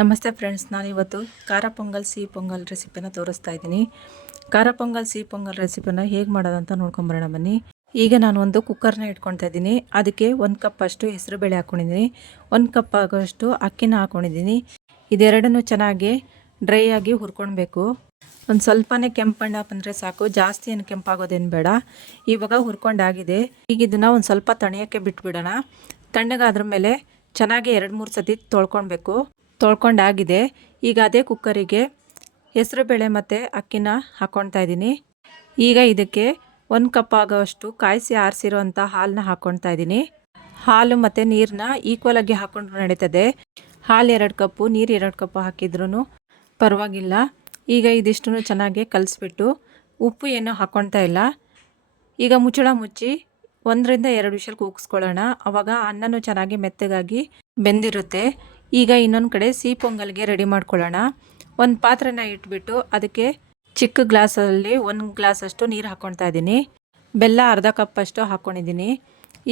ನಮಸ್ತೆ ಫ್ರೆಂಡ್ಸ್ ನಾನು ಇವತ್ತು ಖಾರ ಪೊಂಗಲ್, ಸಿಹಿ ಪೊಂಗಲ್ ರೆಸಿಪಿನ ತೋರಿಸ್ತಾ ಇದ್ದೀನಿ. ಖಾರ ಪೊಂಗಲ್, ಸಿಹಿ ಪೊಂಗಲ್ ರೆಸಿಪಿನ ಹೇಗೆ ಮಾಡೋದಂತ ನೋಡ್ಕೊಂಬರೋಣ ಬನ್ನಿ. ಈಗ ನಾನು ಒಂದು ಕುಕ್ಕರ್ನ ಇಟ್ಕೊಳ್ತಾ ಇದ್ದೀನಿ. ಅದಕ್ಕೆ ಒಂದು ಕಪ್ ಅಷ್ಟು ಹೆಸರು ಬೇಳೆ ಹಾಕ್ಕೊಂಡಿದ್ದೀನಿ ಒಂದು ಕಪ್ ಆಗೋಷ್ಟು ಅಕ್ಕಿನ ಹಾಕ್ಕೊಂಡಿದ್ದೀನಿ ಇದೆರಡನ್ನೂ ಚೆನ್ನಾಗಿ ಡ್ರೈ ಆಗಿ ಹುರ್ಕೊಳ್ಬೇಕು. ಒಂದು ಸ್ವಲ್ಪನೇ ಕೆಂಪಣ್ಣ ಬಂದರೆ ಸಾಕು. ಜಾಸ್ತಿ ಏನು ಕೆಂಪಾಗೋದೇನು ಬೇಡ. ಇವಾಗ ಹುರ್ಕೊಂಡಾಗಿದೆ ಈಗ ಇದನ್ನು ಒಂದು ಸ್ವಲ್ಪ ತಣಿಯೋಕ್ಕೆ ಬಿಟ್ಬಿಡೋಣ. ತಣ್ಣಗಾದ್ರ ಮೇಲೆ ಚೆನ್ನಾಗಿ ಎರಡು ಮೂರು ಸತಿ ತೊಳ್ಕೊಳ್ಬೇಕು. ತೊಳ್ಕೊಂಡಾಗಿದೆ. ಈಗ ಅದೇ ಕುಕ್ಕರಿಗೆ ಹೆಸರು ಬೇಳೆ ಮತ್ತು ಅಕ್ಕಿನ ಹಾಕ್ಕೊಳ್ತಾ ಇದ್ದೀನಿ. ಈಗ ಇದಕ್ಕೆ ಒಂದು ಕಪ್ ಆಗೋವಷ್ಟು ಕಾಯಿಸಿ ಆರಿಸಿರೋಂಥ ಹಾಲನ್ನ ಹಾಕ್ಕೊಳ್ತಾ ಇದ್ದೀನಿ. ಹಾಲು ಮತ್ತು ನೀರನ್ನ ಈಕ್ವಲಾಗಿ ಹಾಕ್ಕೊಂಡ್ರು ನಡೀತದೆ. ಹಾಲು ಎರಡು ಕಪ್ಪು, ನೀರು ಎರಡು ಕಪ್ಪು ಹಾಕಿದ್ರೂ ಪರವಾಗಿಲ್ಲ. ಈಗ ಇದಿಷ್ಟು ಚೆನ್ನಾಗಿ ಕಲಿಸ್ಬಿಟ್ಟು ಉಪ್ಪು ಏನೂ ಹಾಕ್ಕೊಳ್ತಾ ಇಲ್ಲ. ಈಗ ಮುಚ್ಚಳ ಮುಚ್ಚಿ ಒಂದರಿಂದ ಎರಡು ವಿಷಲ್ ಕೂಗಿಸ್ಕೊಳ್ಳೋಣ ಅವಾಗ ಅನ್ನನೂ ಚೆನ್ನಾಗಿ ಮೆತ್ತಗಾಗಿ ಬೆಂದಿರುತ್ತೆ. ಈಗ ಇನ್ನೊಂದು ಕಡೆ ಸಿಹಿ ಪೊಂಗಲ್ಗೆ ರೆಡಿ ಮಾಡ್ಕೊಳ್ಳೋಣ. ಒಂದು ಪಾತ್ರೆನ ಇಟ್ಬಿಟ್ಟು ಅದಕ್ಕೆ ಚಿಕ್ಕ ಗ್ಲಾಸಲ್ಲಿ ಒಂದು ಗ್ಲಾಸಷ್ಟು ನೀರು ಹಾಕ್ಕೊಳ್ತಾ ಇದ್ದೀನಿ. ಬೆಲ್ಲ ಅರ್ಧ ಕಪ್ಪಷ್ಟು ಹಾಕ್ಕೊಂಡಿದ್ದೀನಿ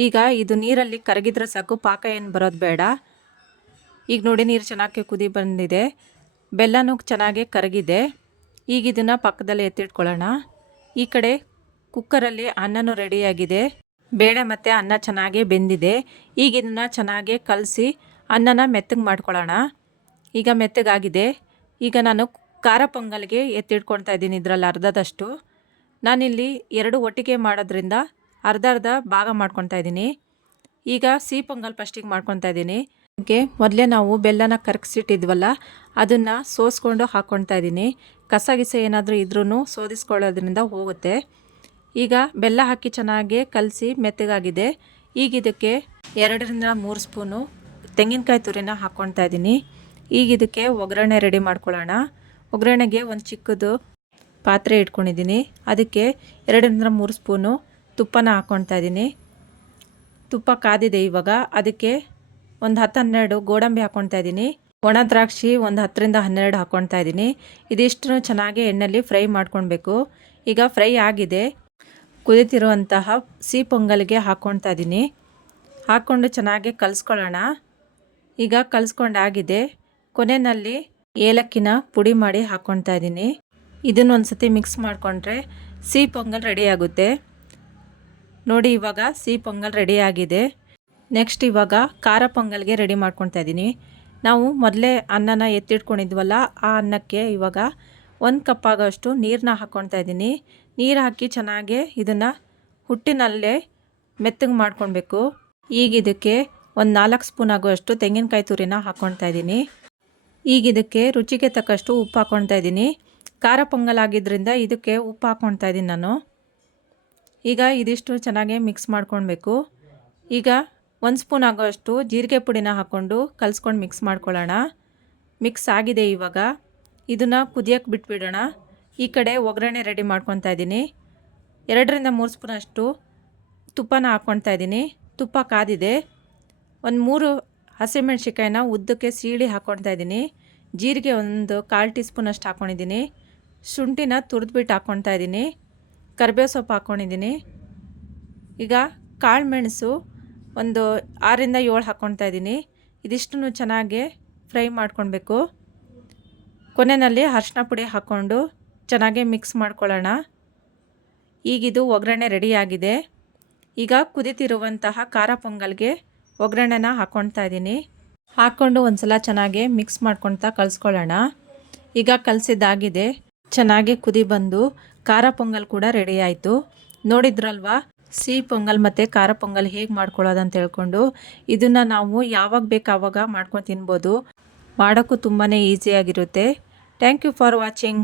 ಈಗ ಇದು ನೀರಲ್ಲಿ ಕರಗಿದ್ರೆ ಸಾಕು, ಪಾಕ ಏನು ಬರೋದು ಬೇಡ. ಈಗ ನೋಡಿ ನೀರು ಚೆನ್ನಾಗಿ ಕುದಿ ಬಂದಿದೆ. ಬೆಲ್ಲನೂ ಚೆನ್ನಾಗಿ ಕರಗಿದೆ. ಈಗ ಇದನ್ನು ಪಕ್ಕದಲ್ಲಿ ಎತ್ತಿಟ್ಕೊಳ್ಳೋಣ. ಈ ಕಡೆ ಕುಕ್ಕರಲ್ಲಿ ಅನ್ನನೂ ರೆಡಿಯಾಗಿದೆ ಬೇಳೆ ಮತ್ತು ಅನ್ನ ಚೆನ್ನಾಗಿ ಬೆಂದಿದೆ. ಈಗ ಇದನ್ನು ಚೆನ್ನಾಗಿ ಕಲಸಿ ಅನ್ನನ ಮೆತ್ತಗೆ ಮಾಡ್ಕೊಳ್ಳೋಣ ಈಗ ಮೆತ್ತಗಾಗಿದೆ. ಈಗ ನಾನು ಖಾರ ಪೊಂಗಲ್ಗೆ ಎತ್ತಿಟ್ಕೊಳ್ತಾ ಇದ್ದೀನಿ ಇದರಲ್ಲಿ ಅರ್ಧದಷ್ಟು. ನಾನಿಲ್ಲಿ ಎರಡು ಒಟ್ಟಿಗೆ ಮಾಡೋದ್ರಿಂದ ಅರ್ಧ ಅರ್ಧ ಭಾಗ ಮಾಡ್ಕೊತಾ ಇದ್ದೀನಿ. ಈಗ ಸಿಹಿ ಪೊಂಗಲ್ ಫಸ್ಟಿಗೆ ಮಾಡ್ಕೊತಾ ಇದ್ದೀನಿ. ಮೊದಲೇ ನಾವು ಬೆಲ್ಲನ ಕರಗಿಸಿಟ್ಟಿದ್ವಲ್ಲ ಅದನ್ನು ಸೋಸ್ಕೊಂಡು ಹಾಕ್ಕೊಳ್ತಾ ಇದ್ದೀನಿ. ಕಸ ಗಿಸ ಏನಾದರೂ ಇದ್ರೂ ಸೋದಿಸ್ಕೊಳ್ಳೋದ್ರಿಂದ ಹೋಗುತ್ತೆ. ಈಗ ಬೆಲ್ಲ ಹಾಕಿ ಚೆನ್ನಾಗಿ ಕಲಸಿ ಮೆತ್ತಗಾಗಿದೆ. ಈಗ ಇದಕ್ಕೆ ಎರಡರಿಂದ ಮೂರು ಸ್ಪೂನು ತೆಂಗಿನಕಾಯಿ ತುರಿನ ಹಾಕ್ಕೊಳ್ತಾ ಇದ್ದೀನಿ. ಈಗ ಇದಕ್ಕೆ ಒಗ್ಗರಣೆ ರೆಡಿ ಮಾಡ್ಕೊಳ್ಳೋಣ. ಒಗ್ಗರಣೆಗೆ ಒಂದು ಚಿಕ್ಕದು ಪಾತ್ರೆ ಇಟ್ಕೊಂಡಿದ್ದೀನಿ. ಅದಕ್ಕೆ ಎರಡರಿಂದ ಮೂರು ಸ್ಪೂನು ತುಪ್ಪನ ಹಾಕ್ಕೊಳ್ತಾ ಇದ್ದೀನಿ. ತುಪ್ಪ ಕಾದಿದೆ ಇವಾಗ. ಅದಕ್ಕೆ ಒಂದು ಹತ್ತು ಹನ್ನೆರಡು ಗೋಡಂಬಿ ಹಾಕ್ಕೊಳ್ತಾ ಇದ್ದೀನಿ. ಒಣ ದ್ರಾಕ್ಷಿ ಒಂದು ಹತ್ತರಿಂದ ಹನ್ನೆರಡು ಹಾಕ್ಕೊಳ್ತಾ ಇದ್ದೀನಿ. ಇದಿಷ್ಟು ಚೆನ್ನಾಗಿ ಎಣ್ಣೆಯಲ್ಲಿ ಫ್ರೈ ಮಾಡ್ಕೊಳ್ಬೇಕು. ಈಗ ಫ್ರೈ ಆಗಿದೆ. ಕುದಿತಿರುವಂತಹ ಸಿಹಿ ಪೊಂಗಲ್ಗೆ ಹಾಕ್ಕೊಳ್ತಾ ಇದ್ದೀನಿ. ಹಾಕ್ಕೊಂಡು ಚೆನ್ನಾಗಿ ಕಲಿಸ್ಕೊಳ್ಳೋಣ. ಈಗ ಕಲಿಸ್ಕೊಂಡಾಗಿದೆ. ಕೊನೆಯಲ್ಲಿ ಏಲಕ್ಕಿನ ಪುಡಿ ಮಾಡಿ ಹಾಕ್ಕೊಳ್ತಾ ಇದ್ದೀನಿ. ಇದನ್ನು ಒಂದು ಸತಿ ಮಿಕ್ಸ್ ಮಾಡಿಕೊಂಡ್ರೆ ಸಿಹಿ ಪೊಂಗಲ್ ರೆಡಿ ಆಗುತ್ತೆ. ನೋಡಿ, ಇವಾಗ ಸಿಹಿ ಪೊಂಗಲ್ ರೆಡಿ ಆಗಿದೆ. ನೆಕ್ಸ್ಟ್ ಇವಾಗ ಖಾರ ಪೊಂಗಲ್ಗೆ ರೆಡಿ ಮಾಡ್ಕೊತಾ ಇದ್ದೀನಿ. ನಾವು ಮೊದಲೇ ಅನ್ನನ ಎತ್ತಿಟ್ಕೊಂಡಿದ್ವಲ್ಲ, ಆ ಅನ್ನಕ್ಕೆ ಇವಾಗ ಒಂದು ಕಪ್ ಆಗೋಷ್ಟು ನೀರನ್ನ ಹಾಕ್ಕೊಳ್ತಾ ಇದ್ದೀನಿ. ನೀರು ಹಾಕಿ ಚೆನ್ನಾಗಿ ಇದನ್ನು ಹುಟ್ಟಿನಲ್ಲೇ ಮೆತ್ತಗೆ ಮಾಡ್ಕೊಳ್ಬೇಕು. ಈಗ ಇದಕ್ಕೆ ಒಂದು ನಾಲ್ಕು ಸ್ಪೂನ್ ಆಗುವಷ್ಟು ತೆಂಗಿನಕಾಯಿ ತುರಿನ ಹಾಕ್ಕೊಳ್ತಾ ಇದ್ದೀನಿ. ಈಗ ಇದಕ್ಕೆ ರುಚಿಗೆ ತಕ್ಕಷ್ಟು ಉಪ್ಪು ಹಾಕ್ಕೊಳ್ತಾ ಇದ್ದೀನಿ. ಖಾರ ಪೊಂಗಲ್ ಆಗಿದ್ದರಿಂದ ಇದಕ್ಕೆ ಉಪ್ಪು ಹಾಕ್ಕೊಳ್ತಾ ಇದ್ದೀನಿ ನಾನು. ಈಗ ಇದಿಷ್ಟು ಚೆನ್ನಾಗಿ ಮಿಕ್ಸ್ ಮಾಡ್ಕೊಳ್ಬೇಕು. ಈಗ ಒಂದು ಸ್ಪೂನ್ ಆಗೋಷ್ಟು ಜೀರಿಗೆ ಪುಡಿನ ಹಾಕ್ಕೊಂಡು ಕಲಿಸ್ಕೊಂಡು ಮಿಕ್ಸ್ ಮಾಡ್ಕೊಳ್ಳೋಣ. ಮಿಕ್ಸ್ ಆಗಿದೆ ಇವಾಗ. ಇದನ್ನು ಕುದಿಯೋಕ್ಕೆ ಬಿಟ್ಬಿಡೋಣ. ಈ ಕಡೆ ಒಗ್ಗರಣೆ ರೆಡಿ ಮಾಡ್ಕೊತಾ ಇದ್ದೀನಿ. ಎರಡರಿಂದ ಮೂರು ಸ್ಪೂನಷ್ಟು ತುಪ್ಪನ ಹಾಕ್ಕೊಳ್ತಾ ಇದ್ದೀನಿ. ತುಪ್ಪ ಕಾದಿದೆ. ಒಂದು ಮೂರು ಹಸಿಮೆಣ್ಸಿಕಾಯಿನ ಉದ್ದಕ್ಕೆ ಸೀಳಿ ಹಾಕ್ಕೊಳ್ತಾ ಇದ್ದೀನಿ. ಜೀರಿಗೆ ಒಂದು ಕಾಲು ಟೀ ಸ್ಪೂನಷ್ಟು ಹಾಕ್ಕೊಂಡಿದ್ದೀನಿ ಶುಂಠಿನ ತುರಿದ್ಬಿಟ್ಟು ಹಾಕ್ಕೊಳ್ತಾ ಇದ್ದೀನಿ. ಕರಿಬೇವು ಸೊಪ್ಪು ಹಾಕ್ಕೊಂಡಿದ್ದೀನಿ ಈಗ ಕಾಳು ಮೆಣಸು ಒಂದು ಆರರಿಂದ ಏಳು ಹಾಕ್ಕೊಳ್ತಾ ಇದ್ದೀನಿ. ಇದಿಷ್ಟನ್ನು ಚೆನ್ನಾಗಿ ಫ್ರೈ ಮಾಡ್ಕೊಳ್ಬೇಕು. ಕೊನೆಯಲ್ಲಿ ಅರ್ಶಿನ ಪುಡಿ ಹಾಕ್ಕೊಂಡು ಚೆನ್ನಾಗಿ ಮಿಕ್ಸ್ ಮಾಡ್ಕೊಳ್ಳೋಣ. ಈಗಿದು ಒಗ್ಗರಣೆ ರೆಡಿಯಾಗಿದೆ ಈಗ ಕುದಿತಿರುವಂತಹ ಖಾರ ಪೊಂಗಲ್ಗೆ ಒಗ್ಗರಣೆನ ಹಾಕ್ಕೊಳ್ತಾ ಇದ್ದೀನಿ. ಹಾಕ್ಕೊಂಡು ಒಂದು ಸಲ ಚೆನ್ನಾಗಿ ಮಿಕ್ಸ್ ಮಾಡ್ಕೊಳ್ತಾ ಕಲಿಸ್ಕೊಳ್ಳೋಣ. ಈಗ ಕಲಸಿದ್ದಾಗಿದೆ. ಚೆನ್ನಾಗಿ ಕುದಿ ಬಂದು ಖಾರ ಪೊಂಗಲ್ ಕೂಡ ರೆಡಿ ಆಯಿತು. ನೋಡಿದ್ರಲ್ವಾ? ಸಿಹಿ ಪೊಂಗಲ್ ಮತ್ತು ಖಾರ ಪೊಂಗಲ್ ಹೇಗೆ ಮಾಡ್ಕೊಳ್ಳೋದಂತ ಹೇಳ್ಕೊಂಡು ಇದನ್ನು ನಾವು ಯಾವಾಗ ಬೇಕು ಆವಾಗ ಮಾಡ್ಕೊಂಡು ತಿನ್ಬೋದು. ಮಾಡೋಕ್ಕೂ ತುಂಬಾ ಈಸಿಯಾಗಿರುತ್ತೆ ಥ್ಯಾಂಕ್ ಯು ಫಾರ್ ವಾಚಿಂಗ್